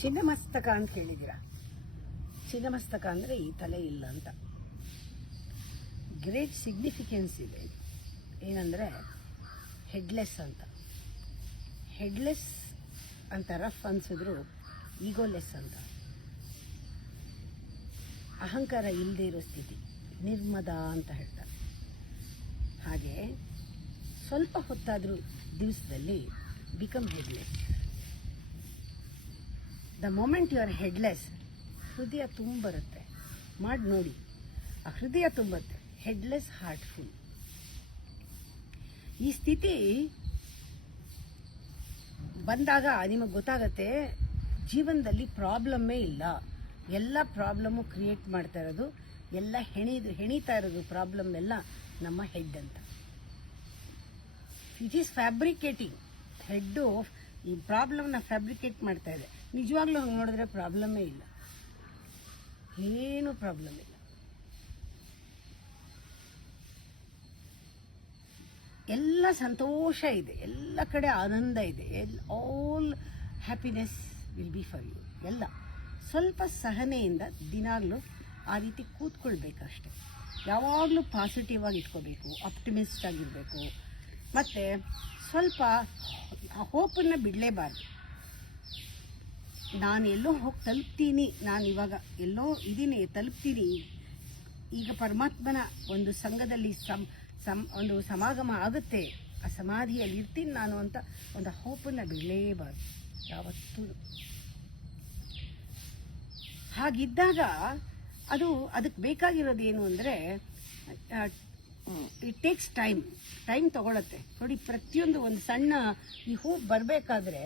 ಚಿನ್ನಮಸ್ತಕ ಅಂತ ಕೇಳಿದ್ದೀರಾ? ಚಿನ್ನಮಸ್ತಕ ಅಂದರೆ ಈ ತಲೆ ಇಲ್ಲ ಅಂತ. ಗ್ರೇಟ್ ಸಿಗ್ನಿಫಿಕೆನ್ಸ್ ಇದೆ. ಏನಂದರೆ ಹೆಡ್ಲೆಸ್ ಅಂತ. ಹೆಡ್ಲೆಸ್ ಅಂತ ರಫ್ ಅನಿಸಿದ್ರು ಈಗೋಲೆಸ್ ಅಂತ. ಅಹಂಕಾರ ಇಲ್ಲದೆ ಇರೋ ಸ್ಥಿತಿ ನಿರ್ಮದ ಅಂತ ಹೇಳ್ತಾರೆ. ಹಾಗೆ ಸ್ವಲ್ಪ ಹೊತ್ತಾದರೂ ದಿವಸದಲ್ಲಿ become headless. The moment you are headless, ಹೃದಯ ಬರುತ್ತೆ. ಮಾಡಿ ನೋಡಿ, ಆ ಹೃದಯ ತುಂಬುತ್ತೆ. Headless heartful. ಈ ಸ್ಥಿತಿ ಬಂದಾಗ ನಿಮಗೆ ಗೊತ್ತಾಗತ್ತೆ ಜೀವನದಲ್ಲಿ ಪ್ರಾಬ್ಲಮ್ಮೇ ಇಲ್ಲ. ಎಲ್ಲ ಪ್ರಾಬ್ಲಮ್ಮು ಕ್ರಿಯೇಟ್ ಮಾಡ್ತಾ ಇರೋದು, ಎಲ್ಲ ಹೆಣಿತಾ ಇರೋದು ಪ್ರಾಬ್ಲಮ್ ಎಲ್ಲ ನಮ್ಮ ಹೆಡ್ ಅಂತ. It is fabricating. ಹೆಡ್ಡು ಈ ಪ್ರಾಬ್ಲಮ್ನ ಫ್ಯಾಬ್ರಿಕೇಟ್ ಮಾಡ್ತಾ ಇದೆ. ನಿಜವಾಗ್ಲೂ ಹಂಗೆ ನೋಡಿದ್ರೆ ಪ್ರಾಬ್ಲಮ್ಮೇ ಇಲ್ಲ, ಏನು ಪ್ರಾಬ್ಲಮ್ ಇಲ್ಲ. ಎಲ್ಲ ಸಂತೋಷ ಇದೆ, ಎಲ್ಲ ಕಡೆ ಆನಂದ ಇದೆ. All happiness will be for you. ಎಲ್ಲ ಸ್ವಲ್ಪ ಸಹನೆಯಿಂದ ದಿನಾಗಲೂ ಆ ರೀತಿ ಕೂತ್ಕೊಳ್ಬೇಕಷ್ಟೆ. ಯಾವಾಗಲೂ ಪಾಸಿಟಿವ್ ಆಗಿ ಇಟ್ಕೋಬೇಕು, ಆಪ್ಟಿಮಿಸ್ಟ್ ಆಗಿರಬೇಕು. ಮತ್ತು ಸ್ವಲ್ಪ ಹೋಪನ್ನು ಬಿಡಲೇಬಾರ್ದು. ನಾನು ಎಲ್ಲೋ ಹೋಗಿ ತಲುಪ್ತೀನಿ, ನಾನು ಇವಾಗ ಎಲ್ಲೋ ಇದ್ದೀನಿ, ತಲುಪ್ತೀನಿ, ಈಗ ಪರಮಾತ್ಮನ ಒಂದು ಸಂಘದಲ್ಲಿ ಒಂದು ಸಮಾಗಮ ಆಗುತ್ತೆ, ಆ ಸಮಾಧಿಯಲ್ಲಿ ಇರ್ತೀನಿ ನಾನು ಅಂತ ಒಂದು ಹೋಪನ್ನು ಬಿಡಲೇಬಾರ್ದು ಯಾವತ್ತೂ. ಹಾಗಿದ್ದಾಗ ಅದಕ್ಕೆ ಬೇಕಾಗಿರೋದು ಏನು ಅಂದರೆ ಇಟ್ ಟೇಕ್ಸ್ ಟೈಮ್ ತಗೊಳತ್ತೆ. ನೋಡಿ, ಪ್ರತಿಯೊಂದು ಒಂದು ಸಣ್ಣ ಈ ಹೂ ಬರಬೇಕಾದ್ರೆ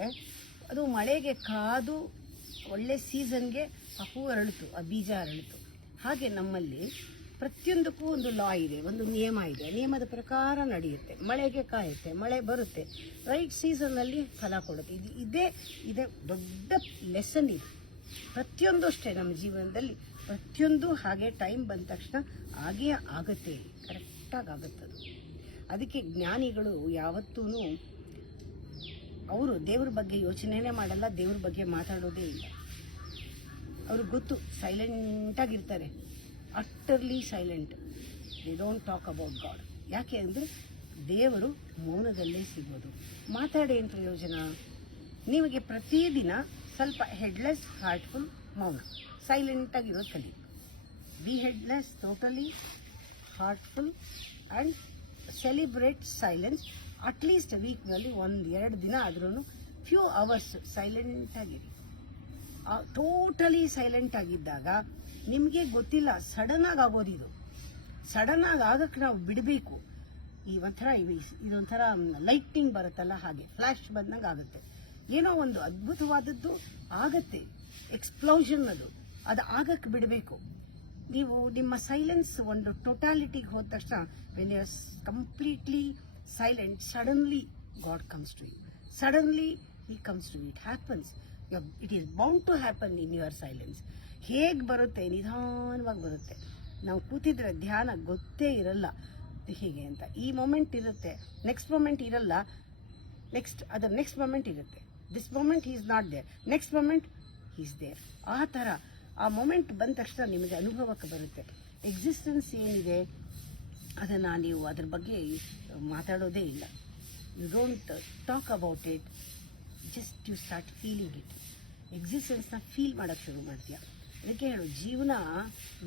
ಅದು ಮಳೆಗೆ ಕಾದು ಒಳ್ಳೆ ಸೀಸನ್ಗೆ ಆ ಹೂ ಅರಳಿತು, ಆ ಬೀಜ ಅರಳಿತು. ಹಾಗೆ ನಮ್ಮಲ್ಲಿ ಪ್ರತಿಯೊಂದಕ್ಕೂ ಒಂದು ಲಾ ಇದೆ, ಒಂದು ನಿಯಮ ಇದೆ. ನಿಯಮದ ಪ್ರಕಾರ ನಡೆಯುತ್ತೆ. ಮಳೆಗೆ ಕಾಯುತ್ತೆ, ಮಳೆ ಬರುತ್ತೆ, ರೈಟ್ ಸೀಸನ್ನಲ್ಲಿ ಫಲ ಕೊಡುತ್ತೆ. ಇದೇ ದೊಡ್ಡ ಲೆಸನ್ ಇದು. ಪ್ರತಿಯೊಂದು ಅಷ್ಟೇ ನಮ್ಮ ಜೀವನದಲ್ಲಿ ಪ್ರತಿಯೊಂದು ಹಾಗೆ ಟೈಮ್ ಬಂದ ತಕ್ಷಣ ಹಾಗೇ ಆಗುತ್ತೆ, ಕರೆಕ್ಟಾಗಿ ಆಗುತ್ತದು. ಅದಕ್ಕೆ ಜ್ಞಾನಿಗಳು ಯಾವತ್ತೂ ಅವರು ದೇವ್ರ ಬಗ್ಗೆ ಯೋಚನೆನೇ ಮಾಡಲ್ಲ, ದೇವ್ರ ಬಗ್ಗೆ ಮಾತಾಡೋದೇ ಇಲ್ಲ. ಅವ್ರಿಗೆ ಗೊತ್ತು, ಸೈಲೆಂಟಾಗಿರ್ತಾರೆ, utterly silent. They don't talk about God. ಯಾಕೆ ಅಂದರೆ ದೇವರು ಮೌನದಲ್ಲೇ ಸಿಗೋದು. ಮಾತಾಡೇನು ಪ್ರಯೋಜನ? ನಿಮಗೆ ಪ್ರತಿದಿನ ಸ್ವಲ್ಪ ಹೆಡ್ಲೆಸ್ ಹಾರ್ಟ್ಫುಲ್ ಮೌನ ಸೈಲೆಂಟಾಗಿರೋದು ಕಲಿ. Be headless, totally heartful and celebrate silence. At least ವೀಕ್ನಲ್ಲಿ 1-2 ದಿನ ಆದ್ರೂ ಫ್ಯೂ ಅವರ್ಸ್ ಸೈಲೆಂಟಾಗಿರಿ. ಟೋಟಲಿ ಸೈಲೆಂಟ್ ಆಗಿದ್ದಾಗ ನಿಮಗೆ ಗೊತ್ತಿಲ್ಲ, ಸಡನ್ನಾಗಿ ಆಗೋದಿದು. ಸಡನ್ನಾಗಿ ಆಗಕ್ಕೆ ನಾವು ಬಿಡಬೇಕು. ಈ ಇದೊಂಥರ ಲೈಟ್ನಿಂಗ್ ಬರುತ್ತಲ್ಲ, ಹಾಗೆ ಫ್ಲ್ಯಾಶ್ ಬಂದಂಗೆ ಆಗುತ್ತೆ. ಏನೋ ಒಂದು ಅದ್ಭುತವಾದದ್ದು ಆಗತ್ತೆ, ಎಕ್ಸ್ಪ್ಲೋಷನ್ ಅದು ಆಗಕ್ಕೆ ಬಿಡಬೇಕು. ನೀವು ನಿಮ್ಮ ಸೈಲೆನ್ಸ್ ಒಂದು ಟೋಟಾಲಿಟಿಗೆ ಹೋದ ತಕ್ಷಣ when you are completely silent, suddenly God comes to you. Suddenly he comes to you. It happens. It is bound to happen in your silence. ಹೇಗೆ ಬರುತ್ತೆ? ನಿಧಾನವಾಗಿ ಬರುತ್ತೆ. ನಾವು ಕೂತಿದ್ರೆ ಧ್ಯಾನ ಗೊತ್ತೇ ಇರಲ್ಲ ಹೀಗೆ ಅಂತ. ಈ ಮೊಮೆಂಟ್ ಇರುತ್ತೆ, ನೆಕ್ಸ್ಟ್ ಮೊಮೆಂಟ್ ಇರಲ್ಲ, ನೆಕ್ಸ್ಟ್ ಮೊಮೆಂಟ್ ಇರುತ್ತೆ. This moment is not there, next moment is there. ಆ ಥರ ಆ ಮೊಮೆಂಟ್ ಬಂದ ತಕ್ಷಣ ನಿಮಗೆ ಅನುಭವಕ್ಕೆ ಬರುತ್ತೆ. ಎಕ್ಸಿಸ್ಟೆನ್ಸ್ ಏನಿದೆ ಅದನ್ನು ನೀವು ಅದ್ರ ಬಗ್ಗೆ ಮಾತಾಡೋದೇ ಇಲ್ಲ. You don't talk about it, just you start feeling it. ಎಕ್ಸಿಸ್ಟೆನ್ಸ್ನ ಫೀಲ್ ಮಾಡೋಕ್ಕೆ ಶುರು ಮಾಡ್ತೀಯ. ಅದಕ್ಕೆ ಹೇಳು, ಜೀವನ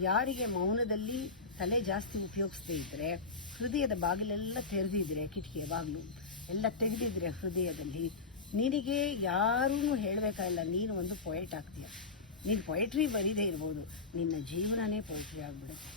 ಯಾರಿಗೆ ಮೌನದಲ್ಲಿ ತಲೆ ಜಾಸ್ತಿ ಉಪಯೋಗಿಸದೇ ಇದ್ದರೆ, ಹೃದಯದ ಬಾಗಿಲೆಲ್ಲ ತೆರೆದಿದ್ರೆ, ಕಿಟಕಿಯ ಬಾಗಿಲು ಎಲ್ಲ ತೆಗೆದಿದ್ರೆ ಹೃದಯದಲ್ಲಿ, ನಿನಗೆ ಯಾರೂ ಹೇಳಬೇಕಾಗಿಲ್ಲ, ನೀನು ಒಂದು ಪೊಯೆಟ್ ಆಗ್ತೀಯ. ನೀನು ಪೊಯೆಟ್ರಿ ಬರೀದೇ ಇರ್ಬೋದು, ನಿನ್ನ ಜೀವನನೇ ಪೊಯೆಟ್ರಿ ಆಗಿಬಿಡುತ್ತೆ.